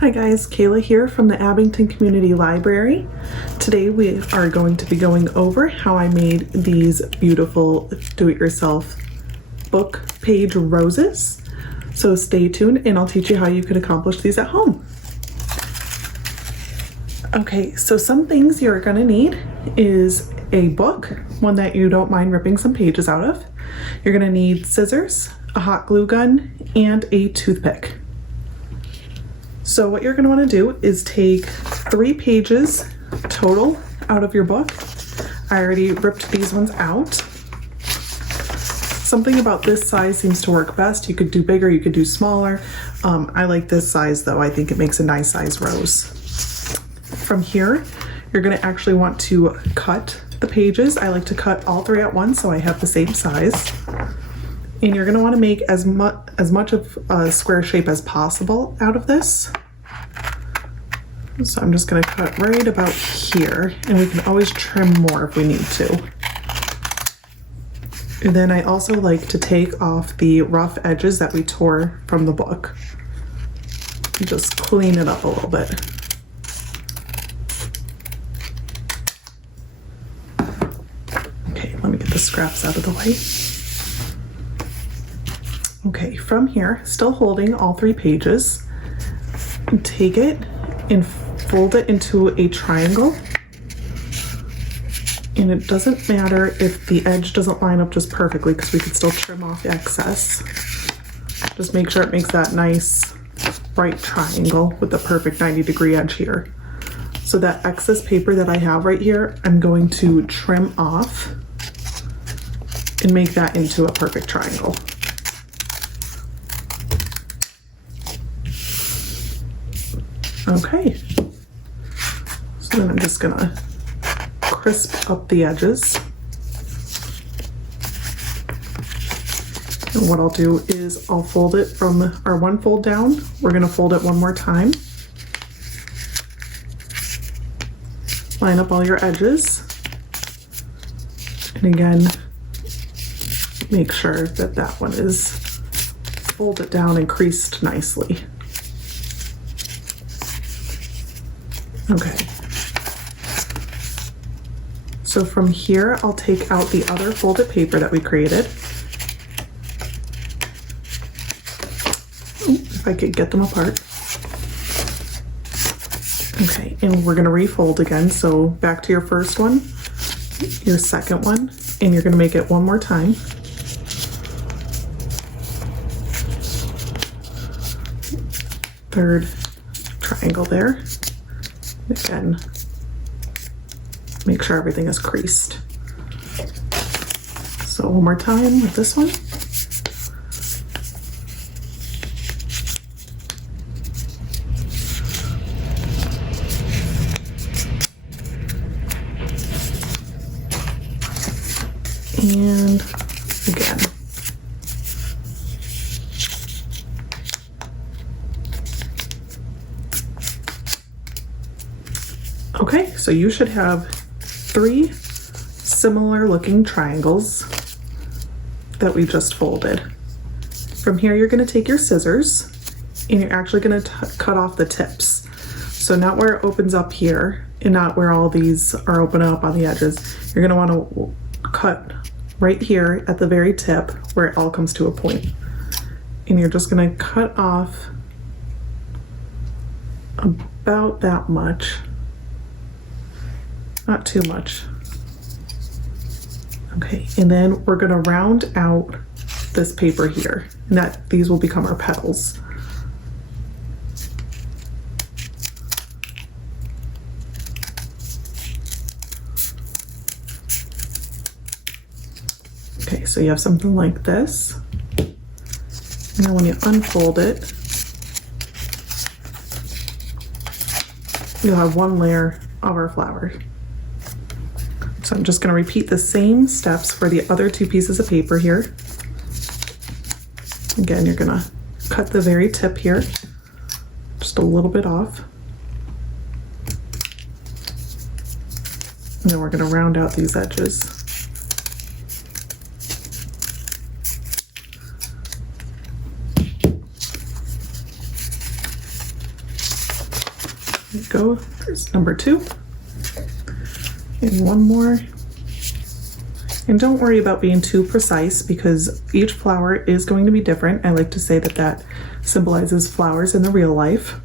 Hi guys, Kayla here from the Abington Community Library. Today we are going to be going over how I made these beautiful do-it-yourself book page roses. So stay tuned and I'll teach you how you can accomplish these at home. Okay, so some things you're going to need is a book, one that you don't mind ripping some pages out of. You're going to need scissors, a hot glue gun, and a toothpick. So what you're going to want to do is take 3 pages total out of your book. I already ripped these ones out. Something about this size seems to work best. You could do bigger, you could do smaller. I like this size though. I think it makes a nice size rose. From here, you're going to actually want to cut the pages. I like to cut all 3 at once so I have the same size. And you're going to want to make as much of a square shape as possible out of this. So I'm just going to cut right about here, and we can always trim more if we need to. And then I also like to take off the rough edges that we tore from the book. And just clean it up a little bit. Okay, let me get the scraps out of the way. Okay, from here, still holding all 3 pages, take it and fold it into a triangle. And it doesn't matter if the edge doesn't line up just perfectly because we can still trim off the excess. Just make sure it makes that nice right triangle with the perfect 90-degree edge here. So that excess paper that I have right here, I'm going to trim off and make that into a perfect triangle. Okay, so then I'm just gonna crisp up the edges. And what I'll do is I'll fold it from our one fold down. We're gonna fold it one more time. Line up all your edges. And again, make sure that that one is folded down and creased nicely. Okay, so from here, I'll take out the other folded paper that we created. Ooh, if I could get them apart. Okay, and we're gonna refold again. So back to your first one, your second one, and you're gonna make it one more time. Third triangle there. Again, make sure everything is creased. So one more time with this one. And again. Okay, so you should have 3 similar looking triangles that we just folded. From here, you're going to take your scissors and you're actually going to cut off the tips. So not where it opens up here and not where all these are open up on the edges. You're going to want to cut right here at the very tip where it all comes to a point. And you're just going to cut off about that much. Not too much. Okay, and then we're gonna round out this paper here, and these will become our petals. Okay, so you have something like this. And then when you unfold it, you'll have one layer of our flower. So I'm just going to repeat the same steps for the other 2 pieces of paper here. Again, you're going to cut the very tip here, just a little bit off. And then we're going to round out these edges. There you go. There's number 2. And one more. And don't worry about being too precise because each flower is going to be different. I like to say that that symbolizes flowers in the real life.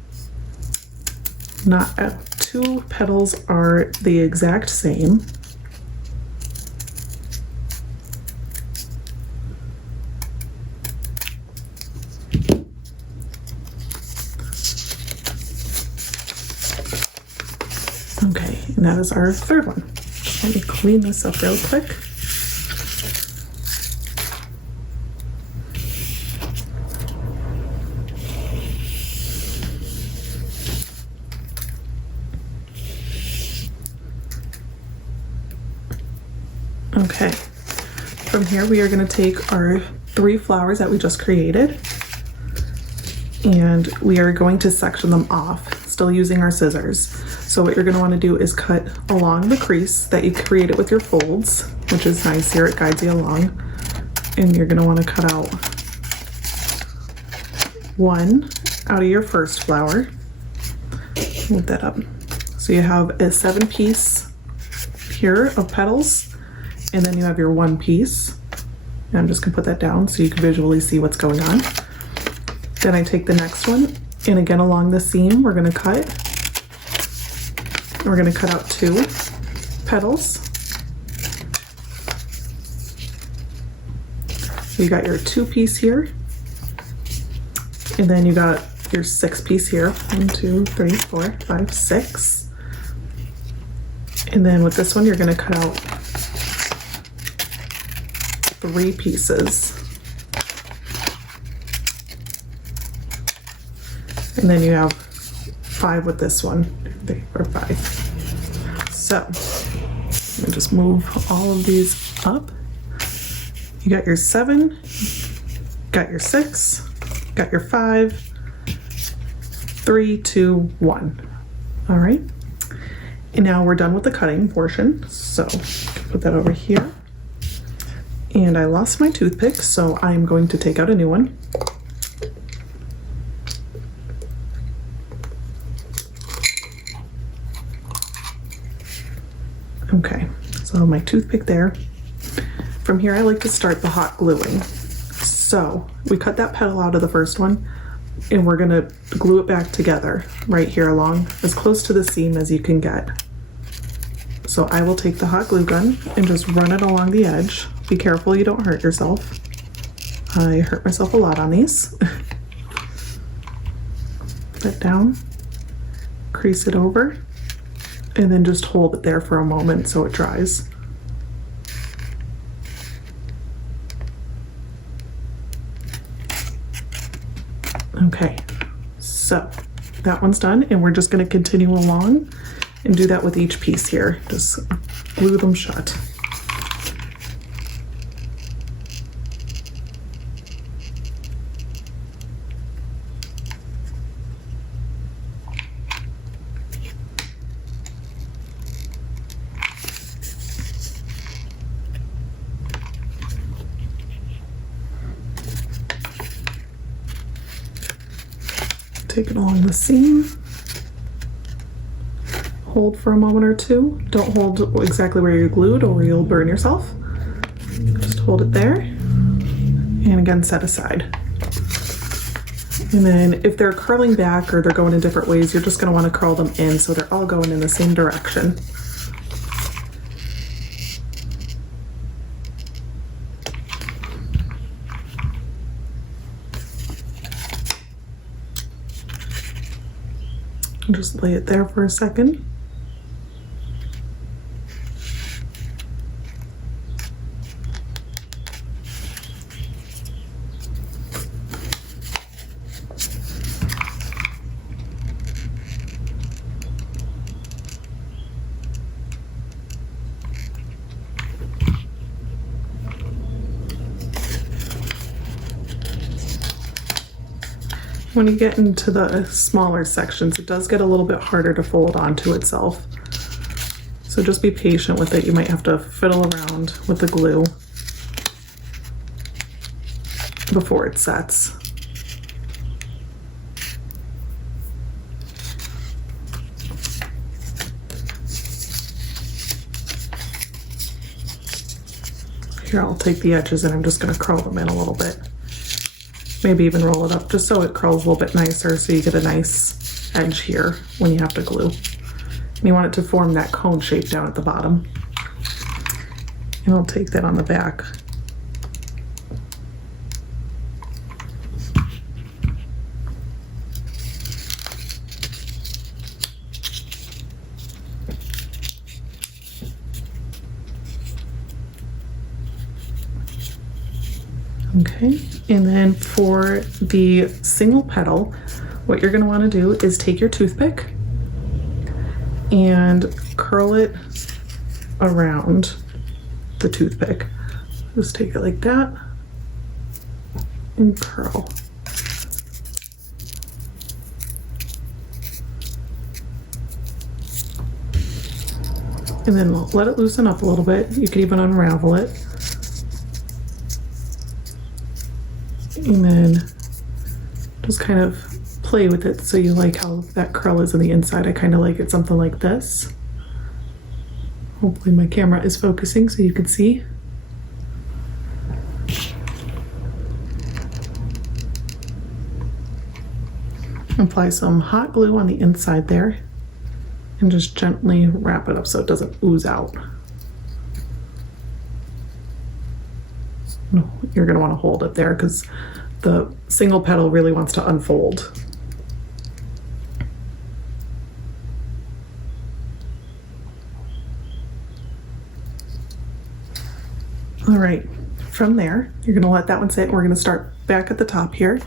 Not 2 petals are the exact same. Okay, and that is our 3rd one. Let me clean this up real quick. Okay, from here we are going to take our 3 flowers that we just created and we are going to section them off, still using our scissors. So what you're going to want to do is cut along the crease that you created with your folds, which is nice here, it guides you along. And you're going to want to cut out 1 out of your first flower. Move that up. So you have a 7-piece here of petals. And then you have your 1 piece. And I'm just gonna put that down so you can visually see what's going on. Then I take the next one, and again along the seam, we're gonna cut. And we're gonna cut out 2 petals. So you got your 2-piece here. And then you got your 6-piece here. 1, 2, 3, 4, 5, 6. And then with this one, you're gonna cut out 3 pieces. And then you have 5 with this one, 3, 4, 5. So, let me just move all of these up. You got your 7, got your 6, got your 5, 3, 2, 1. All right. And now we're done with the cutting portion. So, put that over here. And I lost my toothpick, so I'm going to take out a new one. Okay, so my toothpick there. From here, I like to start the hot gluing. So we cut that petal out of the first one, and we're gonna glue it back together right here along as close to the seam as you can get. So I will take the hot glue gun and just run it along the edge. Be careful you don't hurt yourself. I hurt myself a lot on these. Put that down, crease it over, and then just hold it there for a moment so it dries. Okay, so that one's done, and we're just going to continue along and do that with each piece here. Just glue them shut. Take it along the seam. Hold for a moment or two. Don't hold exactly where you're glued or you'll burn yourself. Just hold it there. And again, set aside. And then if they're curling back or they're going in different ways, you're just going to want to curl them in so they're all going in the same direction. Just lay it there for a second. When you get into the smaller sections, it does get a little bit harder to fold onto itself. So just be patient with it. You might have to fiddle around with the glue before it sets. Here, I'll take the edges and I'm just going to curl them in a little bit. Maybe even roll it up just so it curls a little bit nicer, so you get a nice edge here when you have to glue. And you want it to form that cone shape down at the bottom. And I'll take that on the back. Okay, and then for the single petal, what you're going to want to do is take your toothpick and curl it around the toothpick. Just take it like that and curl. And then let it loosen up a little bit. You can even unravel it. And then just kind of play with it so you like how that curl is on the inside. I kind of like it something like this. Hopefully my camera is focusing so you can see. Apply some hot glue on the inside there and just gently wrap it up so it doesn't ooze out. You're going to want to hold it there because the single petal really wants to unfold. All right, from there, you're going to let that one sit. We're going to start back at the top here,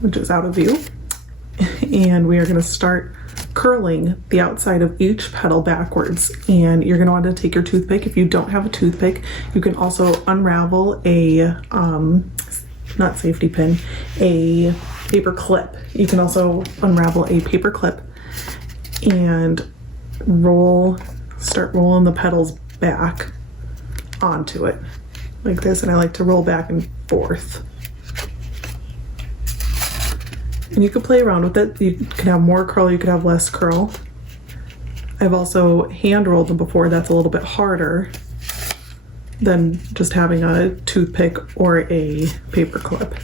which is out of view. And we are going to start curling the outside of each petal backwards. And you're going to want to take your toothpick. If you don't have a toothpick, you can also unravel a, not safety pin, a paper clip. You can also unravel a paper clip and start rolling the petals back onto it like this. And I like to roll back and forth. And you can play around with it. You can have more curl, you could have less curl. I've also hand rolled them before. That's a little bit harder than just having a toothpick or a paper clip.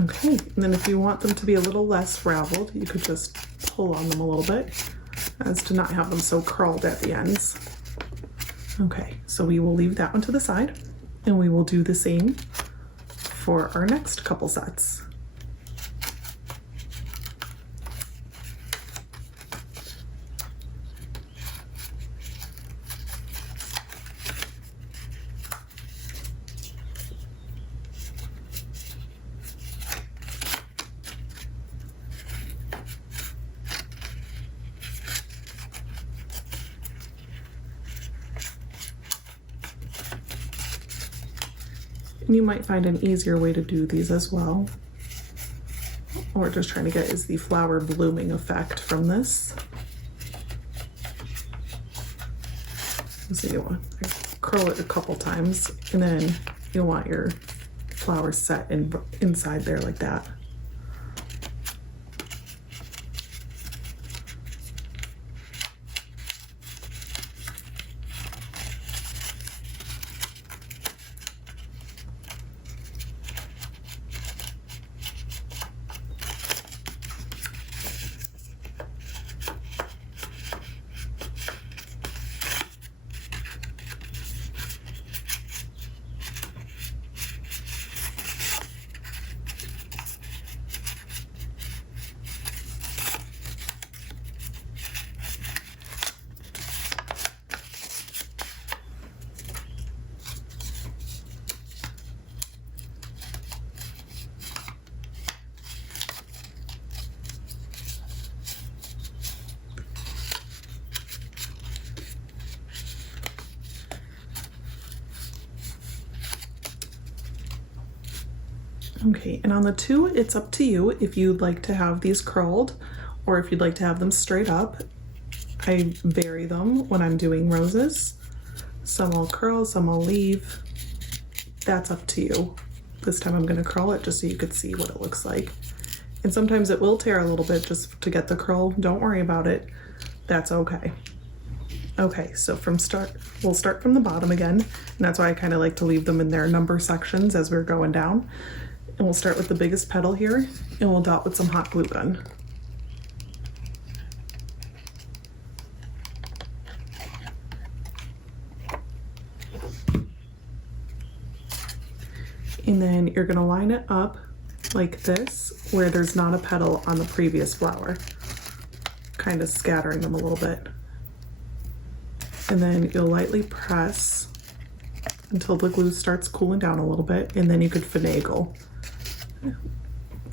Okay, and then if you want them to be a little less raveled, you could just pull on them a little bit as to not have them so curled at the ends. Okay, so we will leave that one to the side and we will do the same for our next couple sets. And you might find an easier way to do these as well. What we're just trying to get is the flower blooming effect from this. So you want to curl it a couple times and then you'll want your flower set inside there like that. Okay, and on the two, it's up to you if you'd like to have these curled or if you'd like to have them straight up. I vary them when I'm doing roses. Some I'll curl, some I'll leave. That's up to you. This time I'm going to curl it just so you could see what it looks like. And sometimes it will tear a little bit just to get the curl. Don't worry about it. That's okay. Okay, so we'll start from the bottom again. And that's why I kind of like to leave them in their number sections as we're going down. And we'll start with the biggest petal here, and we'll dot with some hot glue gun. And then you're gonna line it up like this, where there's not a petal on the previous flower. Kind of scattering them a little bit. And then you'll lightly press until the glue starts cooling down a little bit, and then you could finagle.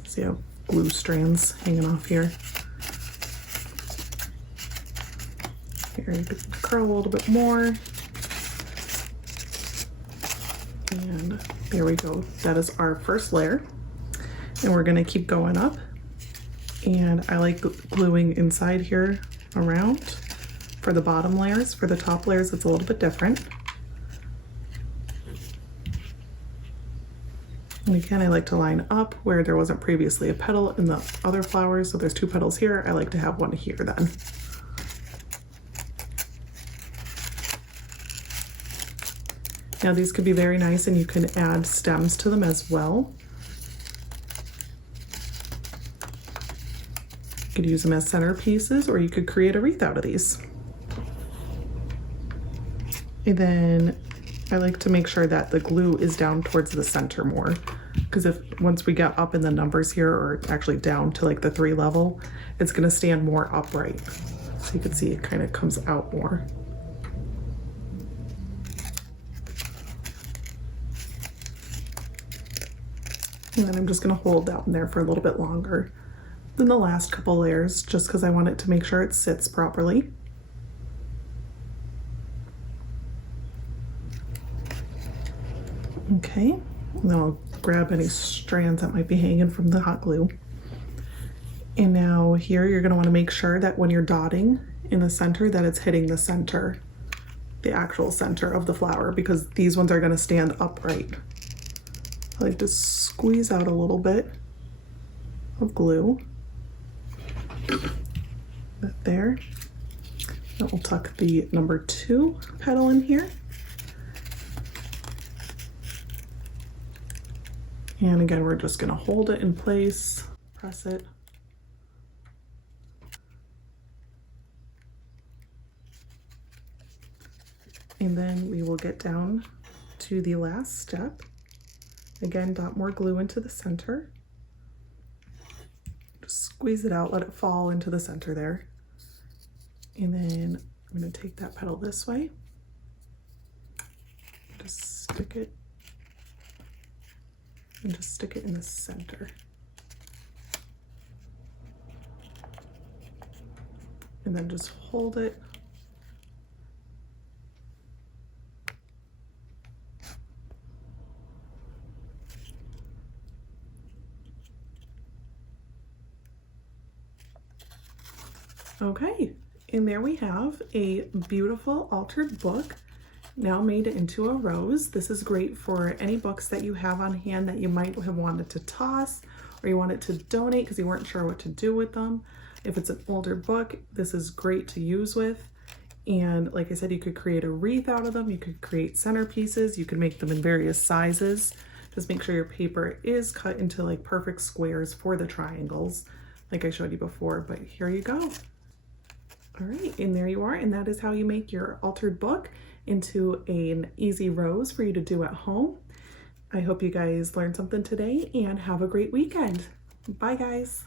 See how glue strands hanging off here. Here you could curl a little bit more. And there we go. That is our first layer. And we're gonna keep going up. And I like gluing inside here around for the bottom layers. For the top layers, it's a little bit different. And again, I like to line up where there wasn't previously a petal in the other flowers. So there's two petals here. I like to have one here then. Now these could be very nice, and you can add stems to them as well. You could use them as centerpieces, or you could create a wreath out of these. And then I like to make sure that the glue is down towards the center more, because once we get up in the numbers here, or actually down to like the 3 level, it's going to stand more upright. So you can see it kind of comes out more. And then I'm just going to hold that in there for a little bit longer than the last couple layers, just because I want it to make sure it sits properly. Okay, and then I'll grab any strands that might be hanging from the hot glue. And now here you're going to want to make sure that when you're dotting in the center that it's hitting the center, the actual center of the flower, because these ones are going to stand upright. I like to squeeze out a little bit of glue. That there. Then we'll tuck the number 2 petal in here. And again, we're just going to hold it in place, press it. And then we will get down to the last step. Again, dot more glue into the center. Just squeeze it out, let it fall into the center there. And then I'm going to take that petal this way. Just stick it. And just stick it in the center. And then just hold it. Okay, and there we have a beautiful altered book now made into a rose. This is great for any books that you have on hand that you might have wanted to toss, or you wanted to donate because you weren't sure what to do with them. If it's an older book, this is great to use with. And like I said, you could create a wreath out of them. You could create centerpieces. You could make them in various sizes. Just make sure your paper is cut into like perfect squares for the triangles, like I showed you before, but here you go. All right, and there you are, and that is how you make your altered book into an easy rose for you to do at home. I hope you guys learned something today, and have a great weekend. Bye, guys.